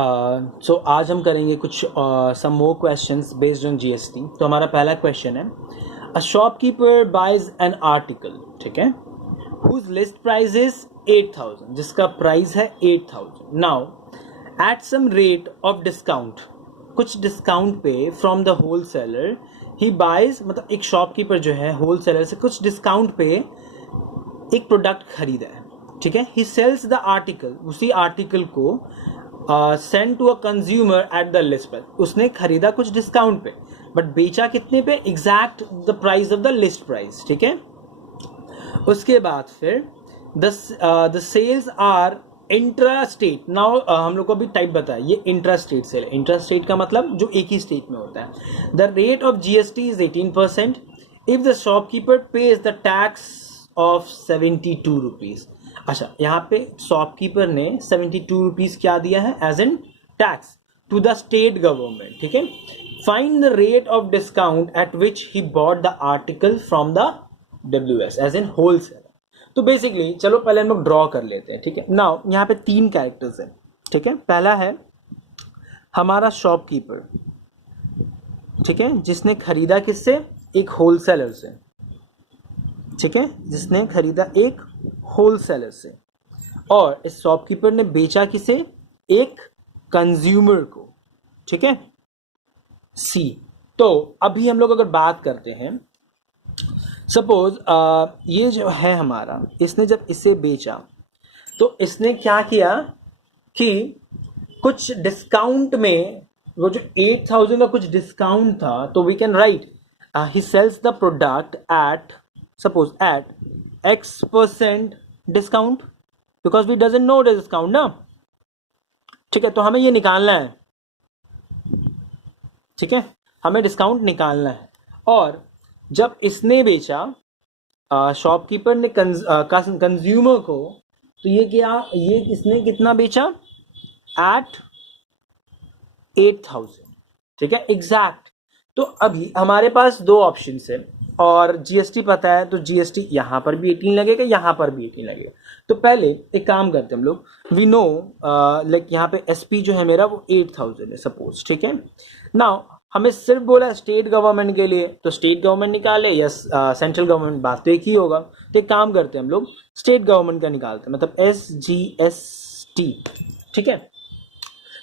सो आज हम करेंगे कुछ some more questions based on GST. तो हमारा पहला क्वेश्चन है, a shopkeeper buys an article, ठीक है, हुज लिस्ट प्राइस इज 8,000, जिसका प्राइस है 8,000। Now at some rate of discount, कुछ डिस्काउंट पे from the wholesaler he buys, मतलब एक शॉपकीपर जो है होलसेलर से कुछ डिस्काउंट पे एक प्रोडक्ट खरीदा है, ठीक है। ही सेल्स द आर्टिकल, उसी आर्टिकल को send to a consumer at the list price, उसने खरीदा कुछ डिस्काउंट पे बट बेचा कितने पे, exact the price of the list price, ठीक है। उसके बाद फिर the sales are intra state. Now हम लोग को अभी टाइप बताया, ये इंट्रा स्टेट सेल है। इंट्रा स्टेट का मतलब जो एक ही स्टेट में होता है। The rate of GST is 18%। If the shopkeeper page the tax of 72 rupees. अच्छा, यहाँ पे शॉपकीपर ने 72 रुपीज क्या दिया है as an tax to the state government, ठीक है। Find the rate of discount at which he bought the article from the WS as an wholesaler. तो बेसिकली चलो पहले हम लोग ड्रॉ कर लेते हैं, ठीक है। नाउ यहाँ पे 3 कैरेक्टर्स हैं, ठीक है। पहला है हमारा शॉपकीपर, ठीक है, जिसने खरीदा किससे, एक होलसेलर से, ठीक है, जिसने खरीदा एक होलसेलर से, और इस शॉपकीपर ने बेचा किसे, एक कंज्यूमर को, ठीक है, सी। तो अभी हम लोग अगर बात करते हैं, सपोज ये जो है हमारा, इसने जब इसे बेचा तो इसने क्या किया कि कुछ डिस्काउंट में, वो जो 8,000 का कुछ डिस्काउंट था, तो we can write he sells the product at, suppose at X% discount, because we doesn't know the discount ना, ठीक है। तो हमें ये निकालना है, ठीक है, हमें डिस्काउंट निकालना है। और जब इसने बेचा शॉपकीपर ने कंज्यूमर को, तो ये क्या, ये इसने कितना बेचा, एट 8,000, ठीक है, एग्जैक्ट। तो अभी हमारे पास 2 ऑप्शन है और जीएसटी पता है, तो जीएसटी यहाँ पर भी 18 लगेगा, यहाँ पर भी 18 लगेगा। तो पहले एक काम करते हैं हम लोग, वी नो लाइक यहाँ पे एसपी जो है मेरा वो 8,000 है सपोज, ठीक है। नाउ हमें सिर्फ बोला स्टेट गवर्नमेंट के लिए, तो स्टेट गवर्नमेंट निकाले या सेंट्रल गवर्नमेंट, बात तो एक ही होगा। तो एक काम करते हैं हम लोग स्टेट गवर्नमेंट का निकालते हैं, मतलब SGST, ठीक है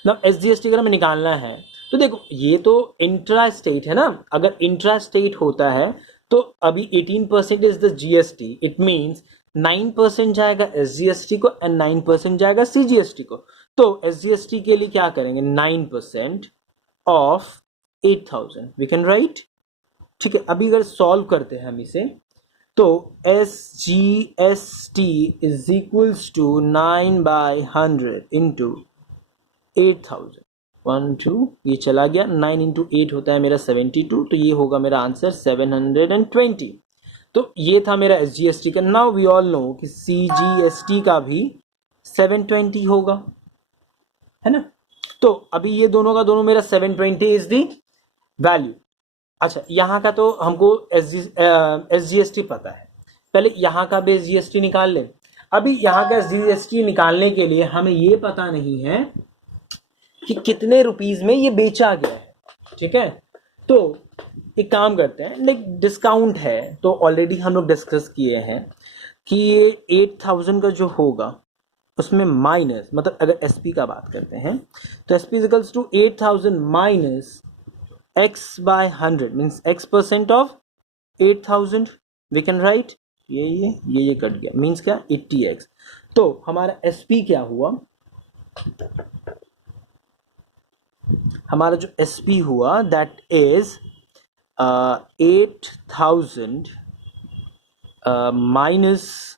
ना। SGST अगर हमें निकालना है तो देखो, ये तो इंट्रा स्टेट है ना, अगर इंट्रा स्टेट होता है तो अभी 18% is the GST, it means 9% जाएगा SGST को एंड 9% जाएगा CGST को। तो SGST के लिए क्या करेंगे, 9% ऑफ 8,000 वी कैन राइट, ठीक है। अभी अगर सॉल्व करते हैं हम इसे, तो SGST is equals to 9/100 into 8,000, 1 2, ये चला गया, 9 इंटू 8 होता है मेरा 72, तो ये होगा मेरा आंसर 720। तो ये था मेरा SGST का। नाउ वी ऑल नो कि CGST का भी 720 होगा, है ना। तो अभी ये दोनों का दोनों मेरा 720 इज दी वैल्यू। अच्छा, यहाँ का तो हमको SGST पता है, पहले यहाँ का भी SGST निकाल ले। अभी यहाँ का SGST निकालने के लिए हमें ये पता नहीं है कि कितने रुपीस में ये बेचा गया है, ठीक है। तो एक काम करते हैं, लाइक डिस्काउंट है तो ऑलरेडी हम लोग डिस्कस किए हैं कि ये 8,000 का जो होगा उसमें माइनस, मतलब अगर एसपी का बात करते हैं तो SP equals to 8,000 minus X/100 means X% of 8,000 we can write, ये कट गया, मीन्स क्या, 80X। तो हमारा एसपी क्या हुआ, हमारा जो एसपी हुआ that is 8,000 minus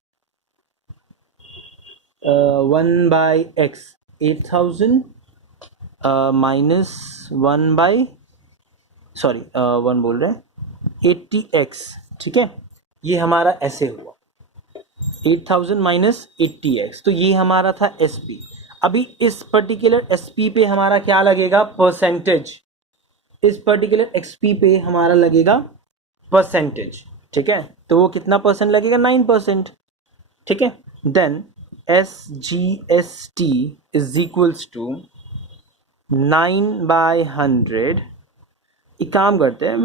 1/X, 8,000 minus 1 बोल रहे हैं 80X, ठीक है। ये हमारा ऐसे हुआ 8,000 माइनस 80X, तो ये हमारा था एसपी। अभी इस पर्टिकुलर एसपी पे हमारा क्या लगेगा, परसेंटेज। इस पर्टिकुलर एक्सपी पे हमारा लगेगा परसेंटेज, ठीक है। तो वो कितना परसेंट लगेगा, 9%, ठीक है। Then SGST is equals to 9/100, एक काम करते हैं,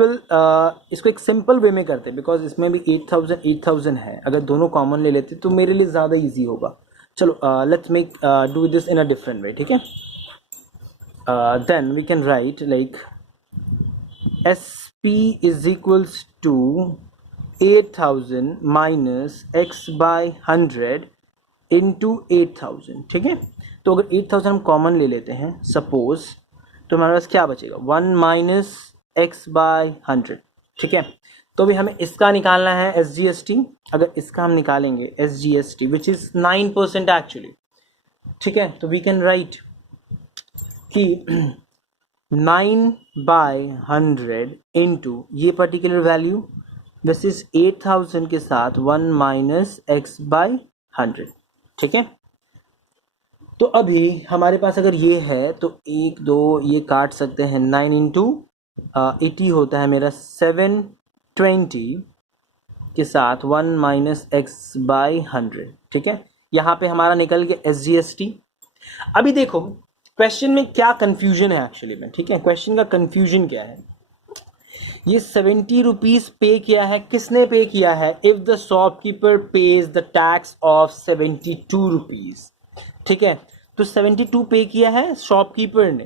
इसको एक सिंपल वे में करते हैं, बिकॉज इसमें भी 8,000 है, अगर दोनों कॉमन ले लेते तो मेरे लिए ज़्यादा इजी होगा. चलो let's make do this in a different way. ठीक है, then we can write like SP is equals to 8,000 minus x/100 into 8,000. ठीक है, तो अगर 8,000 हम कॉमन ले लेते हैं सपोज, तो हमारे पास क्या बचेगा, 1 माइनस x/100. ठीक है, तो भी हमें इसका निकालना है SGST. अगर इसका हम निकालेंगे SGST विच इज 9% एक्चुअली. ठीक है, तो वी कैन राइट कि 9/100 इंटू ये पर्टिकुलर वैल्यू, दिस इज 8,000 के साथ 1 माइनस x/100. ठीक है, तो अभी हमारे पास अगर ये है तो 1 2 ये काट सकते हैं, 9 इंटू 80 होता है मेरा 720 के साथ 1 माइनस x/100. ठीक है, यहाँ पे हमारा निकल गया SGST. अभी देखो क्वेश्चन में क्या कंफ्यूजन है एक्चुअली में. ठीक है, क्वेश्चन का कंफ्यूजन क्या है, ये 70 रुपीज पे किया है, किसने पे किया है, if the shopkeeper page the tax of 72 rupees. ठीक है, तो 72 पे किया है शॉपकीपर ने.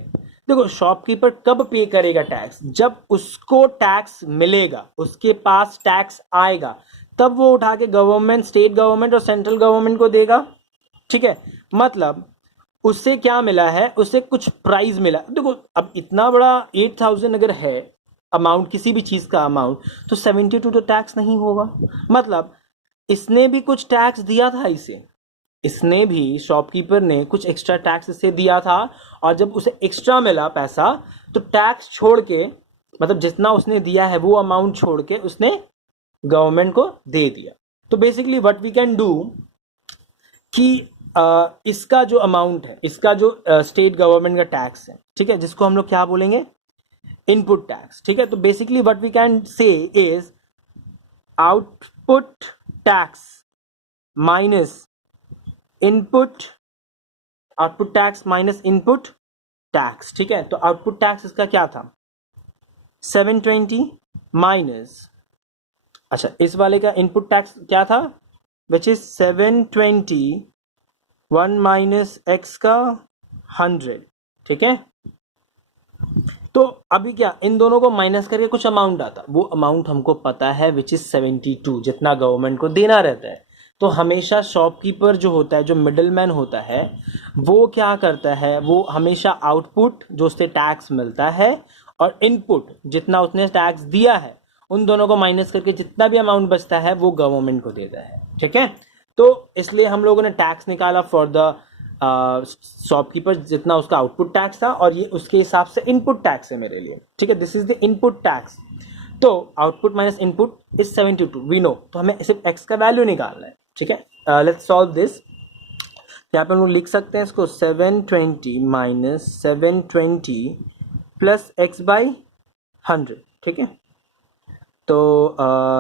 देखो शॉपकीपर कब पे करेगा टैक्स, जब उसको टैक्स मिलेगा, उसके पास टैक्स आएगा, तब वो उठा के गवर्नमेंट, स्टेट गवर्नमेंट और सेंट्रल गवर्नमेंट को देगा. ठीक है, मतलब उससे क्या मिला है, उससे कुछ प्राइस मिला. देखो अब इतना बड़ा 8,000 अगर है अमाउंट, किसी भी चीज का अमाउंट, तो 72 तो टैक्स नहीं होगा. मतलब इसने भी कुछ टैक्स दिया था इसे, इसने भी, शॉपकीपर ने कुछ एक्स्ट्रा टैक्स इसे दिया था, और जब उसे एक्स्ट्रा मिला पैसा तो टैक्स छोड़ के, मतलब जितना उसने दिया है वो अमाउंट छोड़ के उसने गवर्नमेंट को दे दिया. तो basically what we can do कि इसका जो अमाउंट है, इसका जो स्टेट गवर्नमेंट का टैक्स है, ठीक है, जिसको हम लोग क्या बोलेंगे, इनपुट टैक्स. ठीक है, तो basically what we can say is output tax minus input, output tax minus input tax. ठीक है, तो आउटपुट टैक्स इसका क्या था, 720 माइनस, अच्छा इस वाले का इनपुट टैक्स क्या था, विच इज 720 1 माइनस x का 100. ठीक है, तो अभी क्या, इन दोनों को माइनस करके कुछ अमाउंट आता, वो अमाउंट हमको पता है विच इज 72, जितना गवर्नमेंट को देना रहता है. तो हमेशा शॉपकीपर जो होता है, जो मिडलमैन होता है, वो क्या करता है, वो हमेशा आउटपुट जो उससे टैक्स मिलता है और इनपुट जितना उसने टैक्स दिया है, उन दोनों को माइनस करके जितना भी अमाउंट बचता है वो गवर्नमेंट को देता है. ठीक है, तो इसलिए हम लोगों ने टैक्स निकाला फॉर द शॉपकीपर, जितना उसका आउटपुट टैक्स था, और ये उसके हिसाब से इनपुट टैक्स है मेरे लिए. ठीक है, this is the input tax. तो output minus input is 72, we know, तो हमें सिर्फ x का वैल्यू निकालना है. ठीक है, लेट्स सॉल्व दिस. यहाँ पे हम लोग लिख सकते हैं इसको 720 माइनस 720 प्लस x/100. ठीक है, तो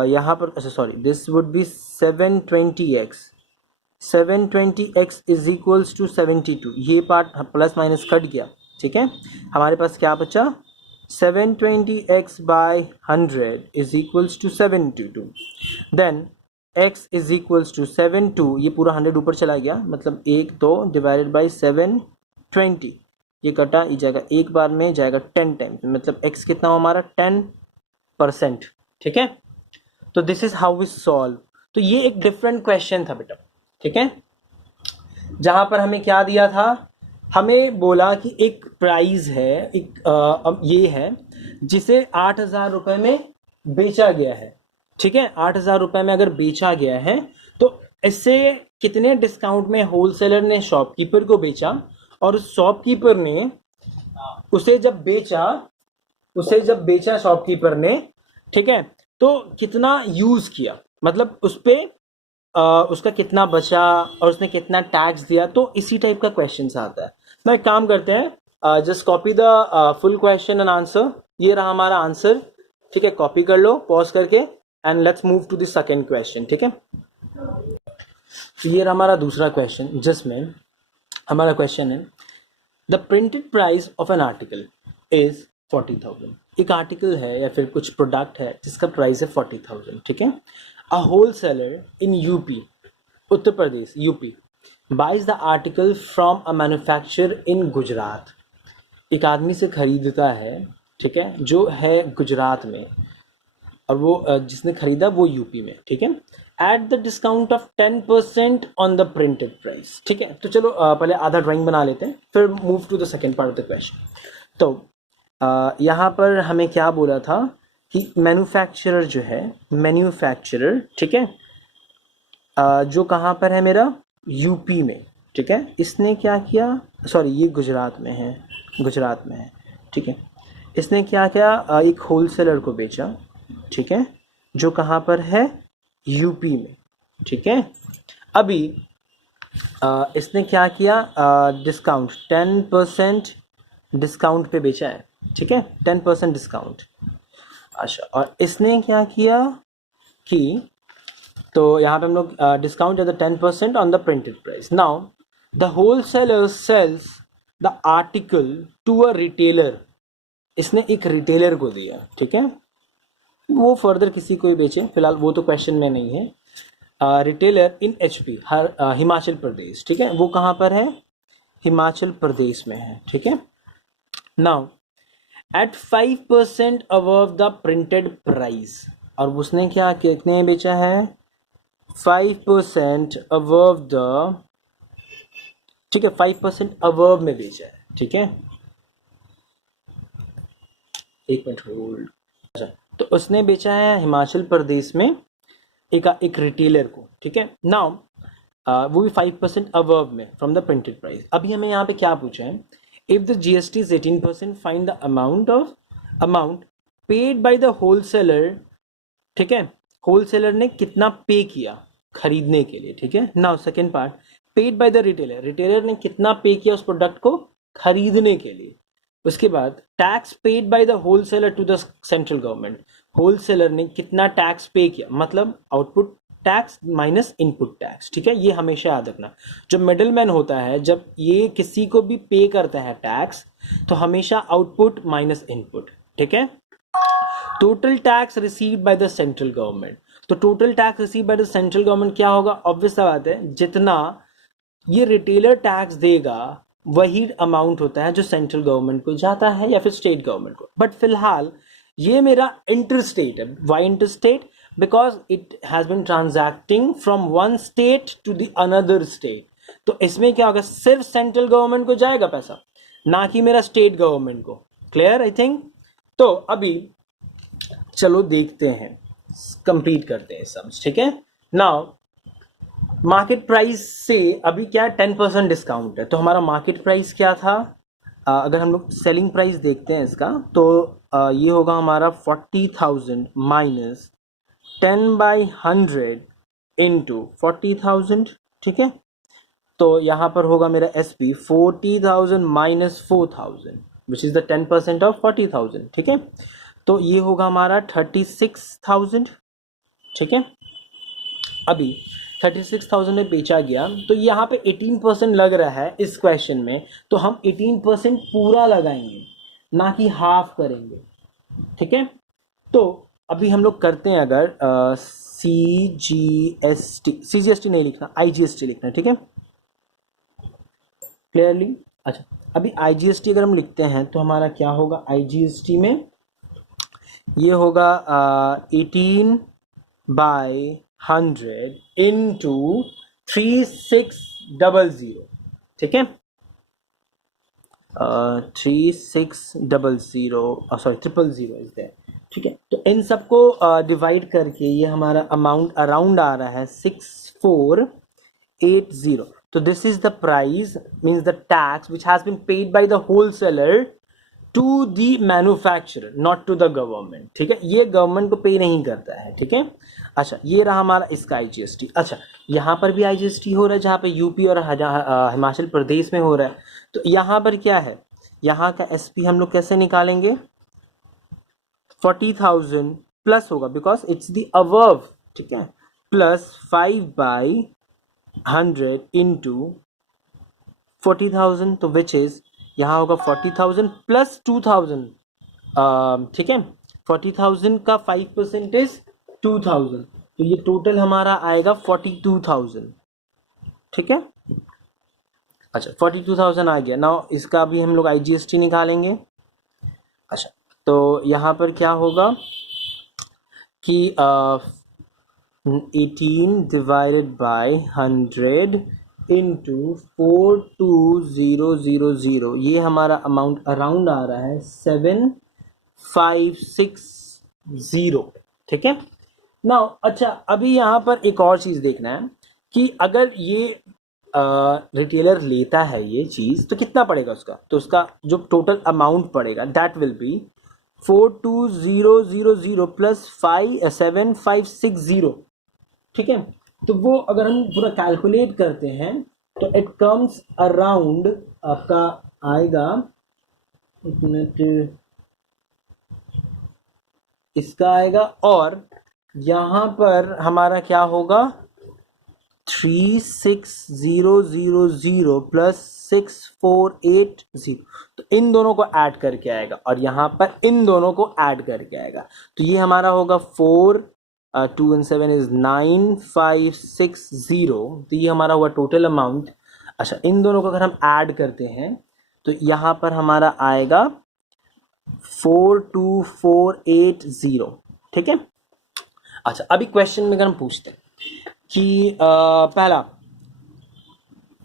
यहाँ पर, अच्छा sorry, this would be 720x. 720x is equals to 72, ये पार्ट प्लस माइनस कट गया. ठीक है, हमारे पास क्या बचा, 720x/100 is equals to 72. Then x is equals to 72, ये पूरा 100 ऊपर चला गया, मतलब 1 2 डिवाइडेड बाई 720, ये कटा, ये जाएगा एक बार में जाएगा 10 टाइम्स, मतलब x कितना हो हमारा 10%. ठीक है, तो this is how we solve. तो ये एक डिफरेंट क्वेश्चन था बेटा. ठीक है, जहां पर हमें क्या दिया था, हमें बोला कि एक प्राइस है, एक ये है जिसे 8,000 रुपए में बेचा गया है. ठीक है, 8,000 रुपए में अगर बेचा गया है तो इससे कितने डिस्काउंट में होलसेलर ने शॉपकीपर को बेचा, और उस शॉपकीपर ने उसे जब बेचा शॉपकीपर ने, ठीक है, तो कितना यूज किया, मतलब उस पे उसका कितना बचा और उसने कितना टैक्स दिया. तो इसी टाइप का क्वेश्चन आता है. ना एक काम करते हैं, just copy the full question and answer. ये रहा हमारा आंसर. ठीक है, कॉपी कर लो पॉज करके, and let's move to the second question. ठीक है, तो ये रहा हमारा दूसरा क्वेश्चन, जिसमें हमारा क्वेश्चन है the printed price of an article is 40,000. एक आर्टिकल है या फिर कुछ प्रोडक्ट है जिसका प्राइस है 40,000. ठीक है. A wholesaler in UP, Uttar Pradesh, UP, buys the article from a manufacturer in Gujarat. एक आदमी से खरीदता है, ठीक है, जो है गुजरात में, और वो जिसने खरीदा वो यूपी में. ठीक है. At the discount of 10% on the printed price. ठीक है. तो चलो पहले आधा ड्राइंग बना लेते हैं, फिर move to the second part of the question. तो यहाँ पर हमें क्या बोला था कि मैन्युफैक्चरर जो है, मैन्युफैक्चरर, ठीक है, जो कहाँ पर है मेरा, यूपी में. ठीक है. इसने क्या किया, सॉरी ये गुजरात में है, गुजरात में है. ठीक है. इसने क्या किया, एक होलसेलर को बेचा. ठीक है. जो कहाँ पर है, यूपी में. ठीक है. अभी इसने क्या किया, डिस्काउंट 10% डिस्काउंट पे बेचा है. ठीक है. 10% डिस्काउंट. अच्छा, और इसने क्या किया कि, तो यहाँ पे हम लोग डिस्काउंट है the 10% on the printed price. Now the wholesaler sells the article to a retailer. इसने एक रिटेलर को दिया. ठीक है. वो फर्दर किसी को भी बेचे, फिलहाल वो तो क्वेश्चन में नहीं है. Retailer in HP, Himachal Pradesh. ठीक है. वो कहाँ पर है, हिमाचल प्रदेश में है. ठीक है. Now at 5% above the printed price, और उसने क्या, कितने बेचा है, 5% अबव द, ठीक है, 5% अबव में बेचा है. ठीक है. एक मिनट होल्ड. अच्छा, तो उसने बेचा है हिमाचल प्रदेश में एक रिटेलर को. ठीक है. नाउ वो भी 5% अबव में फ्रॉम द प्रिंटेड प्राइस. अभी हमें यहाँ पे क्या पूछा है, if the GST is 18%, find the amount paid by the wholesaler. ठीक है. होलसेलर ने कितना पे किया खरीदने के लिए. ठीक है. Now second part, paid by the retailer. Retailer ने कितना पे किया उस प्रोडक्ट को खरीदने के लिए. उसके बाद tax paid by the wholesaler to the central government. Wholesaler ने कितना टैक्स पे किया, मतलब output tax minus input tax. ठीक है. ये हमेशा याद रखना. जो मिडिल मैन होता है, जब ये किसी को भी पे करता है टैक्स, तो हमेशा आउटपुट माइनस इनपुट. ठीक है. Total tax received by the central government. तो total tax receive by the central government क्या होगा, ऑब्वियस सा बात है, जितना ये रिटेलर टैक्स देगा वही अमाउंट होता है जो सेंट्रल गवर्नमेंट को जाता है या फिर स्टेट गवर्नमेंट को. बट फिलहाल ये मेरा इंटर स्टेट है. Why inter state, because it has been transacting from one state to the another state. तो इसमें क्या होगा, सिर्फ सेंट्रल गवर्नमेंट को जाएगा पैसा, ना कि मेरा स्टेट गवर्नमेंट को. Clear I think. तो अभी चलो देखते हैं, कंप्लीट करते हैं सब. ठीक है. नाउ मार्केट प्राइस से अभी क्या 10% डिस्काउंट है, तो हमारा मार्केट प्राइस क्या था, अगर हम लोग सेलिंग प्राइस देखते हैं इसका, तो ये होगा हमारा 40,000 माइनस 10/100 इंटू 40,000. ठीक है. तो यहाँ पर होगा मेरा S P 40,000 minus 4,000 which is the 10% of 40,000. ठीक है. तो ये होगा हमारा 36,000. ठीक है. अभी 36,000 में बेचा गया, तो यहाँ पे 18% लग रहा है इस क्वेश्चन में, तो हम 18% पूरा लगाएंगे, ना कि हाफ करेंगे. ठीक है. तो अभी हम लोग करते हैं, अगर CGST नहीं लिखना, IGST लिखना. ठीक है. क्लियरली. अच्छा, अभी IGST अगर हम लिखते हैं तो हमारा क्या होगा, IGST में ये होगा 18/100 इंटू 3600. ठीक है. 3600, सॉरी 000 इज देयर. ठीक है. तो इन सबको डिवाइड करके ये हमारा अमाउंट अराउंड आ रहा है 6480. तो this is the price, means the tax which has been paid by the wholesaler to the manufacturer, not to the government. ठीक है. ये गवर्नमेंट को पे नहीं करता है. ठीक है. अच्छा, ये रहा हमारा इसका IGST. अच्छा, यहाँ पर भी IGST हो रहा है, जहाँ पे यूपी और हिमाचल प्रदेश में हो रहा है. तो यहाँ पर क्या है, यहाँ का SP हम लोग कैसे निकालेंगे, 40,000 प्लस होगा बिकॉज इट्स द अबव. ठीक है. प्लस 5/100 इंटू 40,000, तो विच इज यहाँ होगा 40,000 प्लस 2,000, ठीक है, 40,000 का 5% इज 2,000, तो ये टोटल हमारा आएगा 42,000, ठीक है। अच्छा 42,000 आ गया। नाउ इसका भी हम लोग IGST निकालेंगे। अच्छा तो यहाँ पर क्या होगा कि 18 डिवाइडेड बाय 100 इंटू 42,000, ये हमारा अमाउंट अराउंड आ रहा है 7,560, ठीक है। नाउ अच्छा अभी यहाँ पर एक और चीज़ देखना है कि अगर ये रिटेलर लेता है ये चीज़ तो कितना पड़ेगा उसका, तो उसका जो टोटल अमाउंट पड़ेगा दैट विल बी 42,000 प्लस 7,560, ठीक है। तो वो अगर हम पूरा कैलकुलेट करते हैं तो इट कम्स अराउंड आपका आएगा, एक मिनट, इसका आएगा और यहाँ पर हमारा क्या होगा 36,000 प्लस 6,480, तो इन दोनों को ऐड करके आएगा और यहाँ पर इन दोनों को ऐड करके आएगा, तो ये हमारा होगा 4 2 and 7 इज 9,560, तो ये हमारा हुआ टोटल अमाउंट। अच्छा इन दोनों को अगर हम ऐड करते हैं तो यहाँ पर हमारा आएगा 42,480, ठीक है। अच्छा अभी क्वेश्चन में अगर हम पूछते हैं कि पहला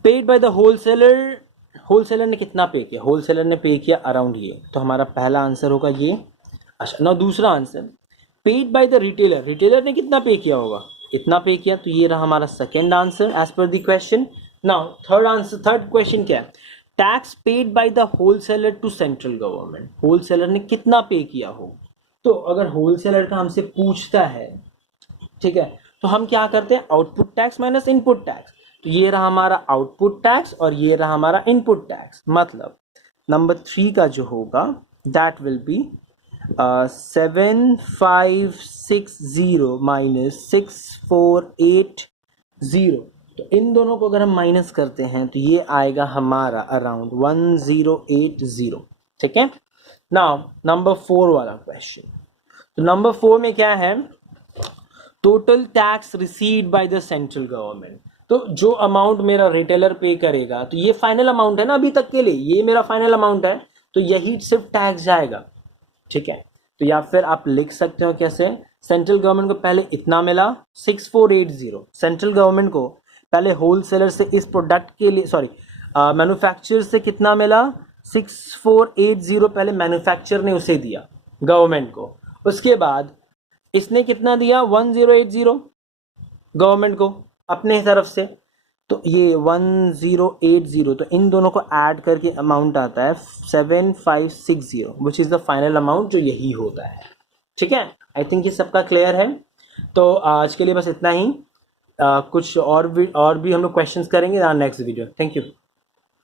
paid by the wholesaler, wholesaler ने कितना पे किया, होलसेलर ने पे किया अराउंड ये, तो हमारा पहला आंसर होगा ये। अच्छा ना दूसरा answer paid by the retailer, retailer ने कितना पे किया होगा, इतना पे किया, तो ये रहा हमारा second answer as per the question. Now third answer, third question क्या है, tax paid by the wholesaler to central government, wholesaler ने कितना पे किया हो, तो अगर होलसेलर का हमसे पूछता है, ठीक है, तो हम क्या करते हैं output tax minus input tax, तो ये रहा हमारा आउटपुट टैक्स और ये रहा हमारा इनपुट टैक्स, मतलब नंबर 3 का जो होगा दैट विल बी 7,560 माइनस 6,480, तो इन दोनों को अगर हम माइनस करते हैं तो ये आएगा हमारा अराउंड 1080, ठीक है। नाउ नंबर 4 वाला क्वेश्चन, तो नंबर 4 में क्या है, total tax received by the central government, तो जो अमाउंट मेरा रिटेलर पे करेगा, तो ये फाइनल अमाउंट है ना अभी तक के लिए, ये मेरा फाइनल अमाउंट है, तो यही सिर्फ टैक्स जाएगा, ठीक है। तो या फिर आप लिख सकते हो कैसे, सेंट्रल गवर्नमेंट को पहले इतना मिला 6,480, सेंट्रल गवर्नमेंट को पहले होलसेलर से इस प्रोडक्ट के लिए, सॉरी मैन्युफैक्चरर से कितना मिला 6,480, पहले मैन्युफैक्चरर ने उसे दिया गवर्नमेंट को, उसके बाद इसने कितना दिया 1080 गवर्नमेंट को अपने तरफ से, तो ये 1080, तो इन दोनों को ऐड करके अमाउंट आता है 7,560 which is the final amount, जो यही होता है, ठीक है। आई थिंक ये सबका क्लियर है, तो आज के लिए बस इतना ही, कुछ और भी हम लोग क्वेश्चंस करेंगे नेक्स्ट वीडियो। Thank you.